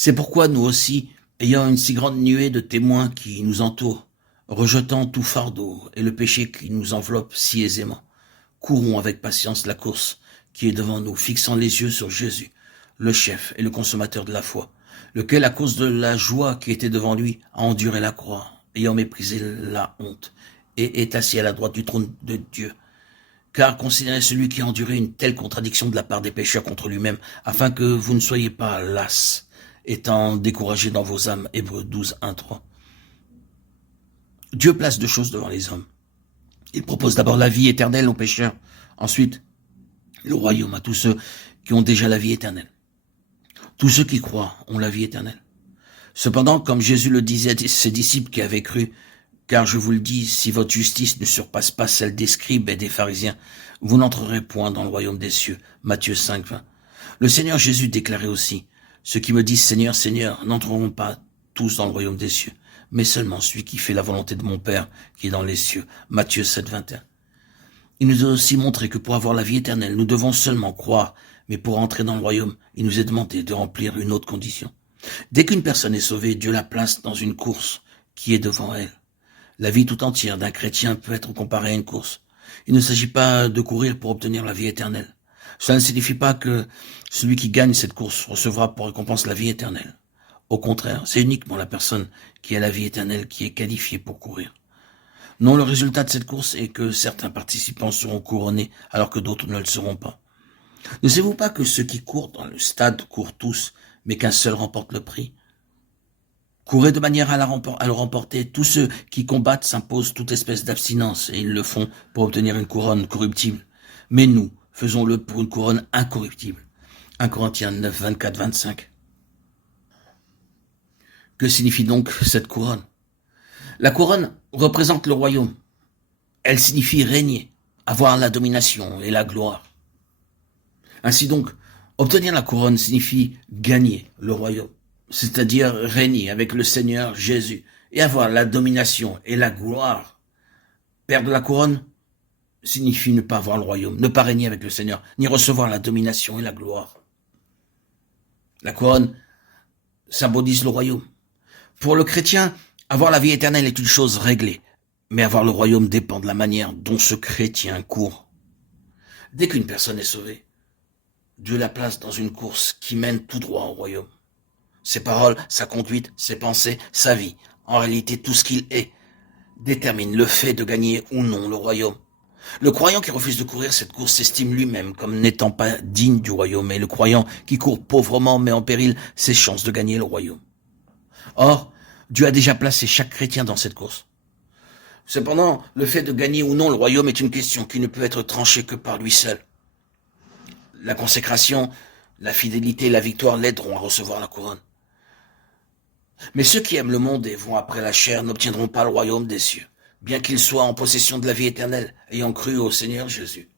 C'est pourquoi nous aussi, ayant une si grande nuée de témoins qui nous entourent, rejetant tout fardeau et le péché qui nous enveloppe si aisément, courons avec patience la course qui est devant nous, fixant les yeux sur Jésus, le chef et le consommateur de la foi, lequel, à cause de la joie qui était devant lui, a enduré la croix, ayant méprisé la honte, et est assis à la droite du trône de Dieu. Car considérez celui qui a enduré une telle contradiction de la part des pécheurs contre lui-même, afin que vous ne soyez pas las, étant découragés dans vos âmes. Hébreux 12, 1, 3. Dieu place deux choses devant les hommes. Il propose d'abord la vie éternelle aux pécheurs, ensuite le royaume à tous ceux qui ont déjà la vie éternelle. Tous ceux qui croient ont la vie éternelle. Cependant, comme Jésus le disait à ses disciples qui avaient cru, car je vous le dis, si votre justice ne surpasse pas celle des scribes et des pharisiens, vous n'entrerez point dans le royaume des cieux. Matthieu 5, 20. Le Seigneur Jésus déclarait aussi, ceux qui me disent Seigneur, Seigneur, n'entreront pas tous dans le royaume des cieux, mais seulement celui qui fait la volonté de mon Père qui est dans les cieux. Matthieu 7, 21. Il nous a aussi montré que pour avoir la vie éternelle, nous devons seulement croire, mais pour entrer dans le royaume, il nous est demandé de remplir une autre condition. Dès qu'une personne est sauvée, Dieu la place dans une course qui est devant elle. La vie tout entière d'un chrétien peut être comparée à une course. Il ne s'agit pas de courir pour obtenir la vie éternelle. Cela ne signifie pas que celui qui gagne cette course recevra pour récompense la vie éternelle. Au contraire, c'est uniquement la personne qui a la vie éternelle qui est qualifiée pour courir. Non, le résultat de cette course est que certains participants seront couronnés alors que d'autres ne le seront pas. Ne savez-vous pas que ceux qui courent dans le stade courent tous, mais qu'un seul remporte le prix? Courez de manière à le remporter. Tous ceux qui combattent s'imposent toute espèce d'abstinence, et ils le font pour obtenir une couronne corruptible. Mais nous, faisons-le pour une couronne incorruptible. 1 Corinthiens 9, 24, 25. Que signifie donc cette couronne? La couronne représente le royaume. Elle signifie régner, avoir la domination et la gloire. Ainsi donc, obtenir la couronne signifie gagner le royaume, c'est-à-dire régner avec le Seigneur Jésus et avoir la domination et la gloire. Perdre la couronne signifie ne pas avoir le royaume, ne pas régner avec le Seigneur, ni recevoir la domination et la gloire. La couronne symbolise le royaume. Pour le chrétien, avoir la vie éternelle est une chose réglée, mais avoir le royaume dépend de la manière dont ce chrétien court. Dès qu'une personne est sauvée, Dieu la place dans une course qui mène tout droit au royaume. Ses paroles, sa conduite, ses pensées, sa vie, en réalité tout ce qu'il est, détermine le fait de gagner ou non le royaume. Le croyant qui refuse de courir cette course s'estime lui-même comme n'étant pas digne du royaume, et le croyant qui court pauvrement met en péril ses chances de gagner le royaume. Or, Dieu a déjà placé chaque chrétien dans cette course. Cependant, le fait de gagner ou non le royaume est une question qui ne peut être tranchée que par lui seul. La consécration, la fidélité et la victoire l'aideront à recevoir la couronne. Mais ceux qui aiment le monde et vont après la chair n'obtiendront pas le royaume des cieux, bien qu'ils soient en possession de la vie éternelle, ayant cru au Seigneur Jésus.